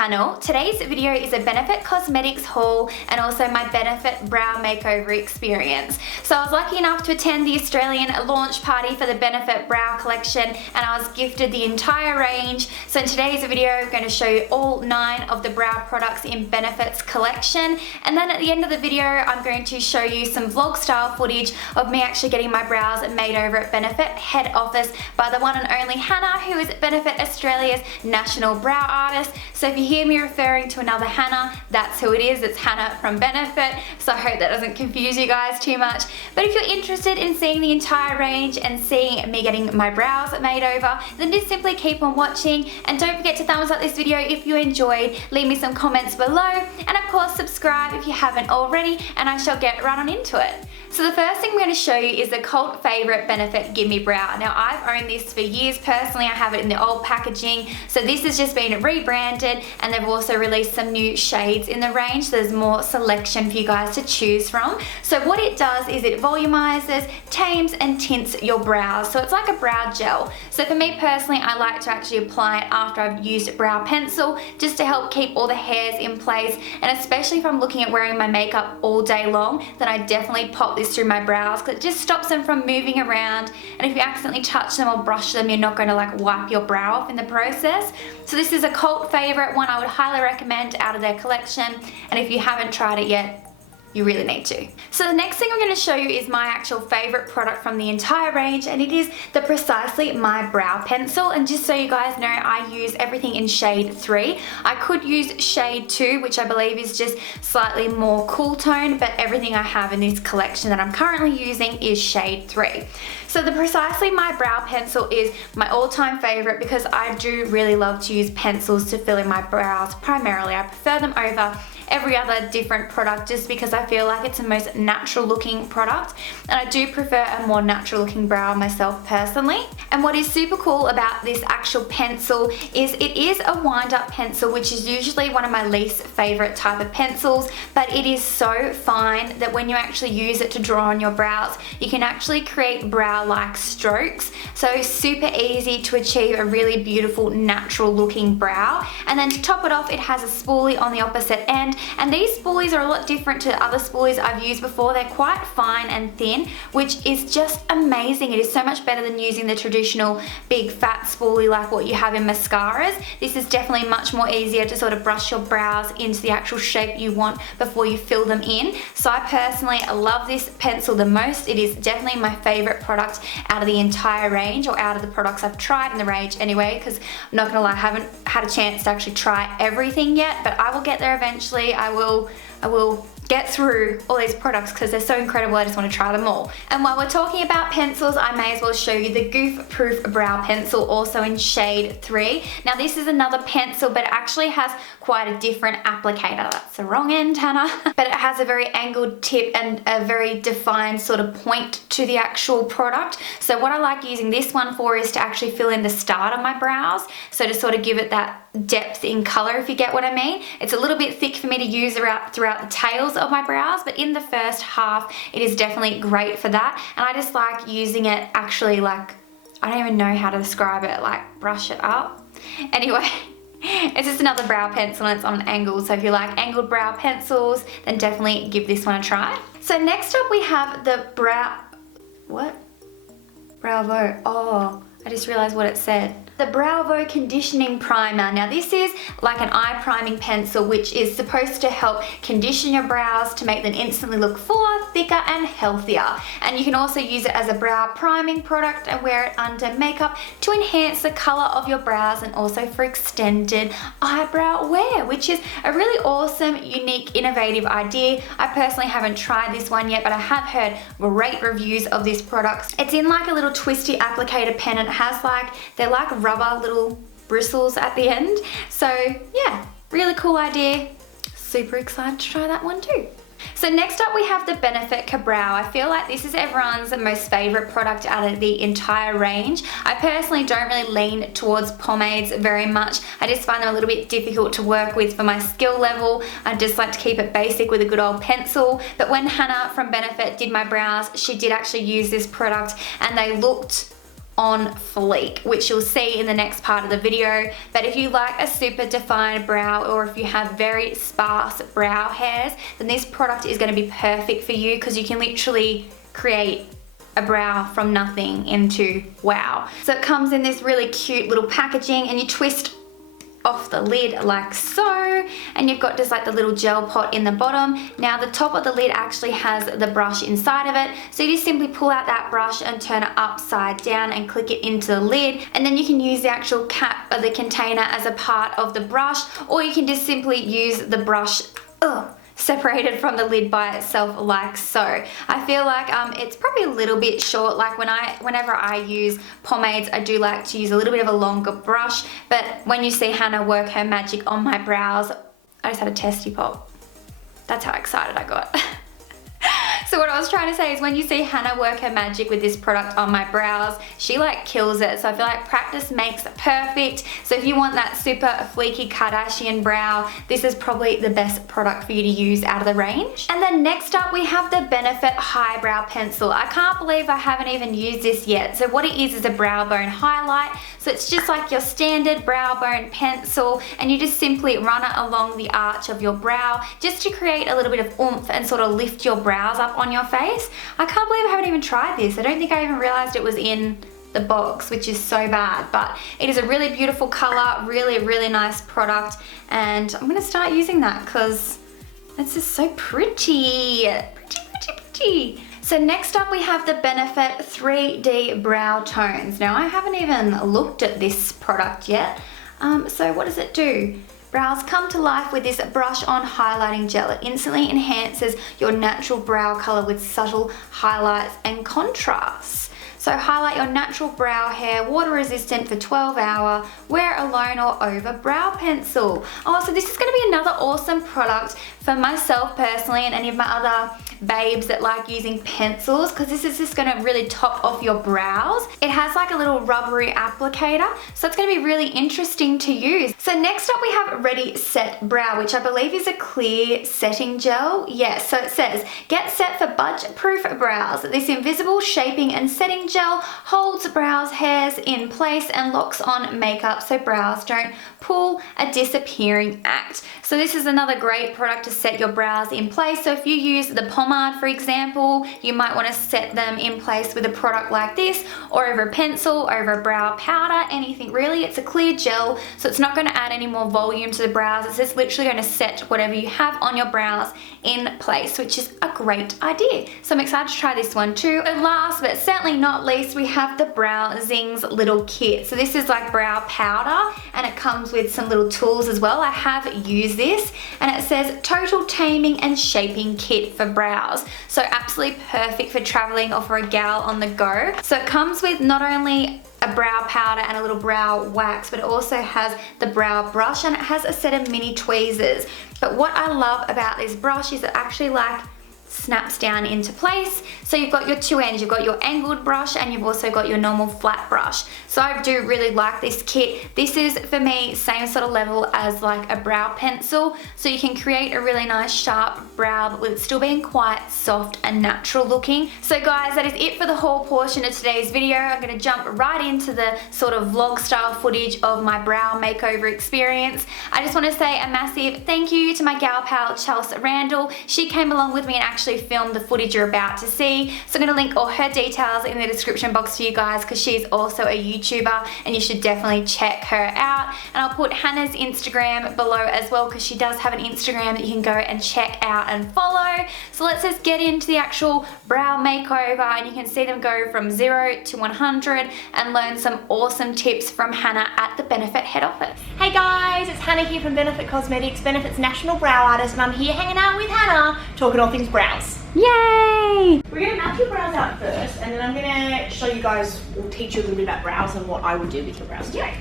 channel. Today's video is a Benefit Cosmetics haul and also my Benefit Brow Makeover experience. So I was lucky enough to attend the Australian launch party for the Benefit Brow collection and I was gifted the entire range. So in today's video I'm going to show you all 9 of the brow products in Benefit's collection, and then at the end of the video I'm going to show you some vlog style footage of me actually getting my brows made over at Benefit head office by the one and only Hannah, who is Benefit Australia's national brow artist. So if you hear me referring to another Hannah, that's who it is. It's Hannah from Benefit. So I hope that doesn't confuse you guys too much. But if you're interested in seeing the entire range and seeing me getting my brows made over, then just simply keep on watching, and don't forget to thumbs up this video if you enjoyed. Leave me some comments below, and of course subscribe if you haven't already, and I shall get right on into it. So the first thing I'm going to show you is the cult favourite Benefit Gimme Brow. Now I've owned this for years personally. I have it in the old packaging. So this has just been rebranded, and they've also released some new shades in the range. So there's more selection for you guys to choose from. So what it does is it volumizes, tames and tints your brows. So it's like a brow gel. So for me personally, I like to actually apply it after I've used brow pencil, just to help keep all the hairs in place. And especially if I'm looking at wearing my makeup all day long, then I definitely pop this through my brows because it just stops them from moving around, and if you accidentally touch them or brush them, you're not going to like wipe your brow off in the process. So this is a cult favorite, one I would highly recommend out of their collection, and if you haven't tried it yet, you really need to. So the next thing I'm going to show you is my actual favorite product from the entire range, and it is the Precisely My Brow Pencil. And just so you guys know, I use everything in shade 3. I could use shade 2, which I believe is just slightly more cool tone, but everything I have in this collection that I'm currently using is shade 3. So the Precisely My Brow Pencil is my all-time favorite because I do really love to use pencils to fill in my brows primarily. I prefer them over every other different product just because I feel like it's the most natural looking product, and I do prefer a more natural looking brow myself personally. And what is super cool about this actual pencil is it is a wind up pencil, which is usually one of my least favorite type of pencils, but it is so fine that when you actually use it to draw on your brows, you can actually create brow like strokes. So super easy to achieve a really beautiful natural looking brow. And then to top it off, it has a spoolie on the opposite end. And these spoolies are a lot different to other spoolies I've used before. They're quite fine and thin, which is just amazing. It is so much better than using the traditional big fat spoolie like what you have in mascaras. This is definitely much more easier to sort of brush your brows into the actual shape you want before you fill them in. So I personally love this pencil the most. It is definitely my favorite product out of the entire range, or out of the products I've tried in the range anyway, because I'm not gonna lie, I haven't had a chance to actually try everything yet, but I will get there eventually. I will get through all these products because they're so incredible. I just want to try them all. And while we're talking about pencils, I may as well show you the Goof Proof Brow Pencil, also in shade 3. Now this is another pencil, but it actually has quite a different applicator. That's the wrong end, Hannah. But it has a very angled tip and a very defined sort of point to the actual product. So what I like using this one for is to actually fill in the start of my brows. So to sort of give it that depth in color, if you get what I mean. It's a little bit thick for me to use throughout the tails of my brows, but in the first half it is definitely great for that. And I just like using it actually, like, I don't even know how to describe it, like brush it up. Anyway, it's just another brow pencil and it's on an angle, so if you like angled brow pencils, then definitely give this one a try. So next up we have the Bravo. Oh, I just realized what it said. The Bravo Conditioning Primer. Now this is like an eye priming pencil, which is supposed to help condition your brows to make them instantly look fuller, thicker and healthier. And you can also use it as a brow priming product and wear it under makeup to enhance the color of your brows, and also for extended eyebrow wear, which is a really awesome, unique, innovative idea. I personally haven't tried this one yet, but I have heard great reviews of this product. It's in like a little twisty applicator pen, and it has like, they're like rubber little bristles at the end. So yeah, really cool idea. Super excited to try that one too. So next up we have the Benefit Ka-Brow. I feel like this is everyone's most favorite product out of the entire range. I personally don't really lean towards pomades very much. I just find them a little bit difficult to work with for my skill level. I just like to keep it basic with a good old pencil. But when Hannah from Benefit did my brows, she did actually use this product and they looked on fleek, which you'll see in the next part of the video. But if you like a super defined brow, or if you have very sparse brow hairs, then this product is going to be perfect for you, because you can literally create a brow from nothing into wow. So it comes in this really cute little packaging, and you twist off the lid like so, and you've got just like the little gel pot in the bottom. Now the top of the lid actually has the brush inside of it, so you just simply pull out that brush and turn it upside down and click it into the lid, and then you can use the actual cap of the container as a part of the brush, or you can just simply use the brush separated from the lid by itself like so. I feel like it's probably a little bit short. Like whenever I use pomades, I do like to use a little bit of a longer brush, but when you see Hannah work her magic on my brows, I just had a testy pop. That's how excited I got. So what I was trying to say is, when you see Hannah work her magic with this product on my brows, she like kills it. So I feel like practice makes perfect. So if you want that super fleeky Kardashian brow, this is probably the best product for you to use out of the range. And then next up we have the Benefit Highbrow Pencil. I can't believe I haven't even used this yet. So what it is a brow bone highlight. So it's just like your standard brow bone pencil, and you just simply run it along the arch of your brow just to create a little bit of oomph and sort of lift your brows up on your face. I can't believe I haven't even tried this. I don't think I even realized it was in the box, which is so bad, but it is a really beautiful color, really nice product, and I'm gonna start using that because it's just so pretty. Pretty. So next up we have the Benefit 3D Brow Tones. Now I haven't even looked at this product yet. So what does it do? Brows come to life with this brush-on highlighting gel. It instantly enhances your natural brow color with subtle highlights and contrasts. So highlight your natural brow hair, water resistant for 12 hours, wear alone or over brow pencil. Oh, so this is gonna be another awesome product for myself personally, and any of my other babes that like using pencils, because this is just gonna really top off your brows. It has like a little rubbery applicator, so it's gonna be really interesting to use. So next up we have Ready Set Brow, which I believe is a clear setting gel. Yes, so it says, get set for budget-proof brows. This invisible shaping and setting gel holds brows hairs in place and locks on makeup so brows don't pull a disappearing act. So this is another great product to set your brows in place. So if you use the pomade, for example, you might want to set them in place with a product like this, or over a pencil, over a brow powder, anything really. It's a clear gel, so it's not going to add any more volume to the brows. It's just literally going to set whatever you have on your brows in place, which is a great idea. So I'm excited to try this one too. And last but certainly not least, we have the Brow Zings little kit. So this is like brow powder, and it comes with some little tools as well. I have used this, and it says total taming and shaping kit for brows. So absolutely perfect for traveling or for a gal on the go. So it comes with not only a brow powder and a little brow wax, but it also has the brow brush, and it has a set of mini tweezers. But what I love about this brush is it actually like snaps down into place. So you've got your two ends, you've got your angled brush, and you've also got your normal flat brush. So I do really like this kit. This is, for me, same sort of level as like a brow pencil. So you can create a really nice sharp brow, but with it still being quite soft and natural looking. So guys, that is it for the haul portion of today's video. I'm gonna jump right into the sort of vlog style footage of my brow makeover experience. I just wanna say a massive thank you to my gal pal, Chelsea Randall. She came along with me and actually filmed the footage you're about to see. So I'm gonna link all her details in the description box for you guys, because she's also a YouTuber and you should definitely check her out. And I'll put Hannah's Instagram below as well, because she does have an Instagram that you can go and check out and follow. So let's just get into the actual brow makeover, and you can see them go from 0 to 100 and learn some awesome tips from Hannah at the Benefit head office. Hey guys, it's Hannah here from Benefit Cosmetics, Benefit's national brow artist, and I'm here hanging out with Hannah, talking all things brows. Yay! We're going to map your brows out first, and then I'm going to show you guys, or teach you a little bit about brows and what I would do with your brows today.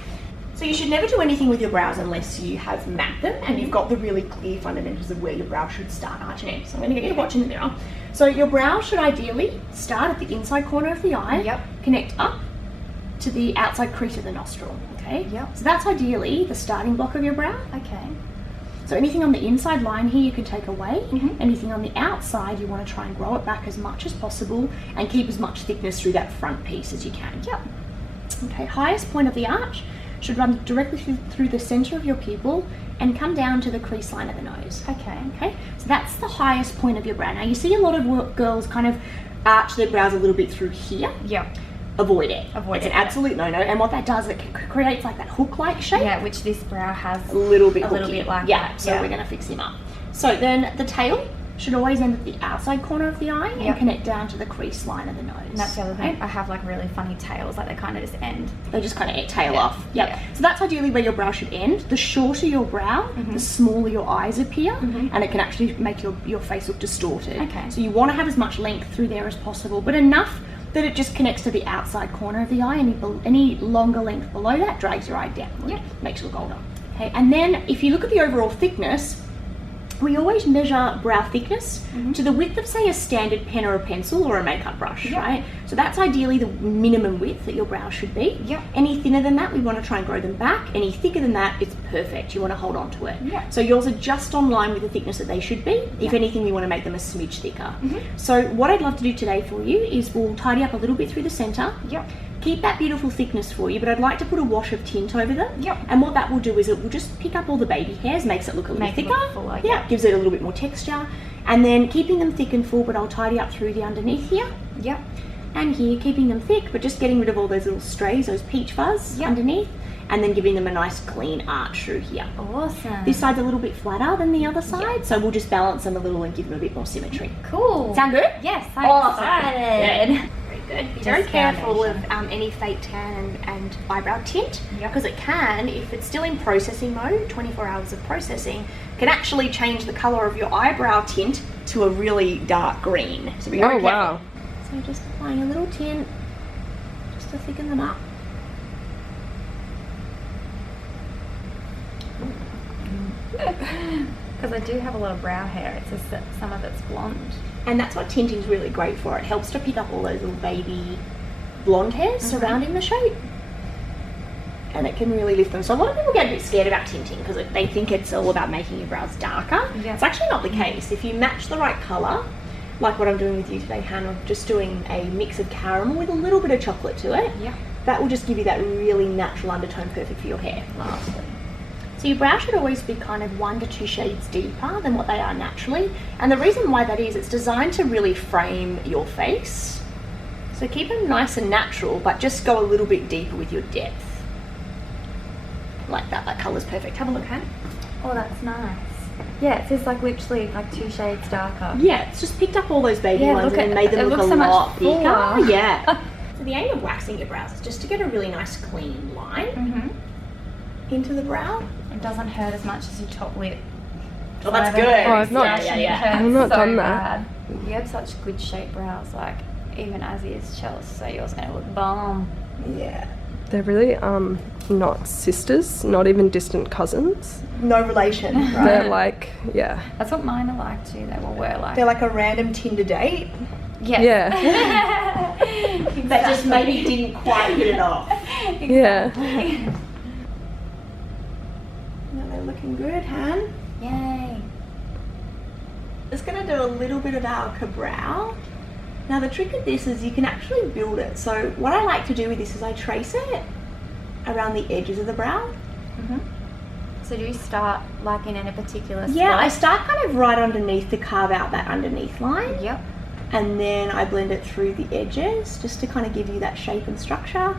So you should never do anything with your brows unless you have mapped them and you've got the really clear fundamentals of where your brow should start, arch and end. So I'm going to get you to watch in the mirror. So your brow should ideally start at the inside corner of the eye, connect up to the outside crease of the nostril, okay? So that's ideally the starting block of your brow. Okay. So anything on the inside line here you can take away. Anything on the outside you want to try and grow it back as much as possible and keep as much thickness through that front piece as you can. Okay, highest point of the arch should run directly through the center of your pupil and come down to the crease line of the nose. Okay, so that's the highest point of your brow. Now you see a lot of girls kind of arch their brows a little bit through here. Yep. Avoid it. It's an absolute no-no. And what that does, it creates like that hook-like shape. Yeah, which this brow has a little bit like that. So we're going to fix him up. So then the tail should always end at the outside corner of the eye and connect down to the crease line of the nose. And that's the other thing. I have like really funny tails, like they kind of just end. They just kind of tail off. Yep. So that's ideally where your brow should end. The shorter your brow, the smaller your eyes appear, and it can actually make your face look distorted. Okay. So you want to have as much length through there as possible, but enough that it just connects to the outside corner of the eye. Any longer length below that drags your eye downward. Yep. Makes it look older. Okay. And then if you look at the overall thickness, we always measure brow thickness to the width of, say, a standard pen or a pencil or a makeup brush, right? So that's ideally the minimum width that your brow should be. Yep. Any thinner than that, we want to try and grow them back. Any thicker than that, it's perfect. You want to hold on to it. Yep. So yours are just on line with the thickness that they should be. If anything, we want to make them a smidge thicker. So what I'd love to do today for you is we'll tidy up a little bit through the center. Yep. Keep that beautiful thickness for you, but I'd like to put a wash of tint over them. Yep. And what that will do is it will just pick up all the baby hairs, makes it look a little thicker. Fuller, gives it a little bit more texture. And then keeping them thick and full, but I'll tidy up through the underneath here. Yep. And here, keeping them thick, but just getting rid of all those little strays, those peach fuzz underneath. And then giving them a nice clean arch through here. Awesome. This side's a little bit flatter than the other side, so we'll just balance them a little and give them a bit more symmetry. Cool. Sound good? Yes, I'm excited. Yeah. Very good. Be very careful of any fake tan and eyebrow tint, because it can, if it's still in processing mode, 24 hours of processing, can actually change the color of your eyebrow tint to a really dark green. So be very careful. Wow. So just applying a little tint just to thicken them up. Because I do have a lot of brow hair, it's just that some of it's blonde. And that's what tinting's really great for. It helps to pick up all those little baby blonde hairs surrounding the shape. And it can really lift them. So a lot of people get a bit scared about tinting because they think it's all about making your brows darker. Yeah. It's actually not the case. If you match the right colour, like what I'm doing with you today, Hannah, just doing a mix of caramel with a little bit of chocolate to it, that will just give you that really natural undertone, perfect for your hair. Lastly. So your brow should always be kind of 1 to 2 shades deeper than what they are naturally. And the reason why that is, it's designed to really frame your face. So keep them nice and natural, but just go a little bit deeper with your depth. Like that, that colour's perfect. Have a look, Han. Oh, that's nice. Yeah, it's just like literally like 2 shades darker. Yeah, it's just picked up all those baby ones and made them look a lot thicker. Yeah. So the aim of waxing your brows is just to get a really nice clean line into the brow. It doesn't hurt as much as your top lip. Oh, that's good. Oh, I've not, I've not done that. You have such good shaped brows, like even as is Chelsea, so yours gonna look bomb. Yeah. They're really not sisters, not even distant cousins. No relation, right? They're like, That's what mine are like too. They were like. They're like a random Tinder date. Yes. Yeah. That just maybe didn't quite hit it off. Yeah. No, they're looking good, Han. Yay. Just gonna do a little bit of our brow. Now the trick of this is you can actually build it. So what I like to do with this is I trace it around the edges of the brow. So do you start like in a particular spot? Yeah, I start kind of right underneath to carve out that underneath line. Yep. And then I blend it through the edges just to kind of give you that shape and structure.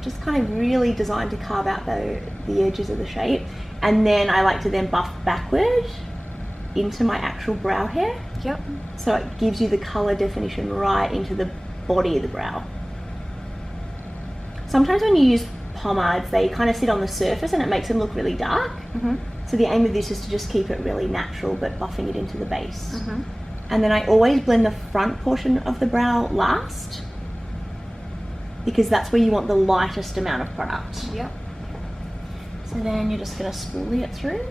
Just kind of really designed to carve out the edges of the shape. And then I like to then buff backward into my actual brow hair. Yep. So it gives you the colour definition right into the body of the brow. Sometimes when you use pomades, they kind of sit on the surface and it makes them look really dark. So the aim of this is to just keep it really natural but buffing it into the base. And then I always blend the front portion of the brow last, because that's where you want the lightest amount of product. Yep. So then you're just going to spoolie it through.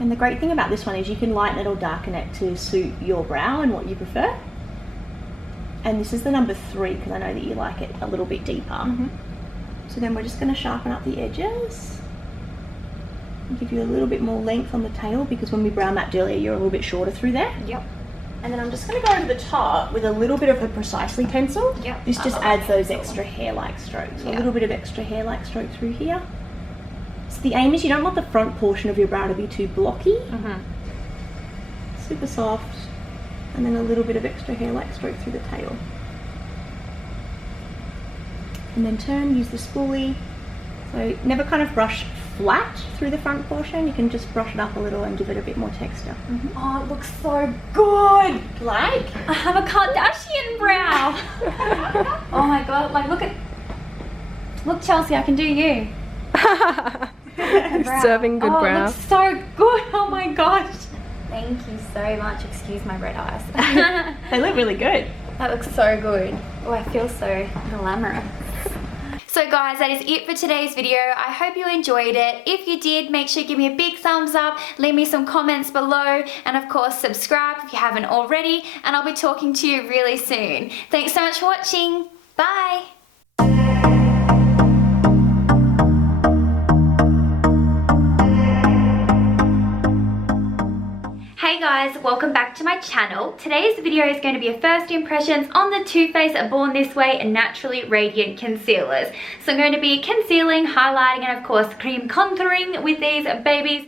And the great thing about this one is you can lighten it or darken it to suit your brow and what you prefer. And this is the number 3 because I know that you like it a little bit deeper. So then we're just going to sharpen up the edges. And give you a little bit more length on the tail because when we brow mapped earlier you're a little bit shorter through there. Yep. And then I'm just going to go over the top with a little bit of the Precisely pencil. Yep. This just adds those extra hair-like strokes. A little bit of extra hair-like stroke through here. So the aim is you don't want the front portion of your brow to be too blocky. Super soft. And then a little bit of extra hair-like stroke through the tail. And then turn, use the spoolie. So never kind of brush flat through the front portion. You can just brush it up a little and give it a bit more texture. Oh, it looks so good. Like? I have a Kardashian brow. Oh my god, like look Chelsea, I can do you. Serving good oh, brow. It looks so good. Oh my gosh. Thank you so much. Excuse my red eyes. They look really good. That looks so good. Oh, I feel so glamorous. So guys, that is it for today's video. I hope you enjoyed it. If you did, make sure you give me a big thumbs up, leave me some comments below, and of course subscribe if you haven't already, and I'll be talking to you really soon. Thanks so much for watching. Bye. Hey guys, welcome back to my channel. Today's video is going to be a first impressions on the Too Faced Born This Way Naturally Radiant Concealers. So I'm going to be concealing, highlighting, and of course cream contouring with these babies.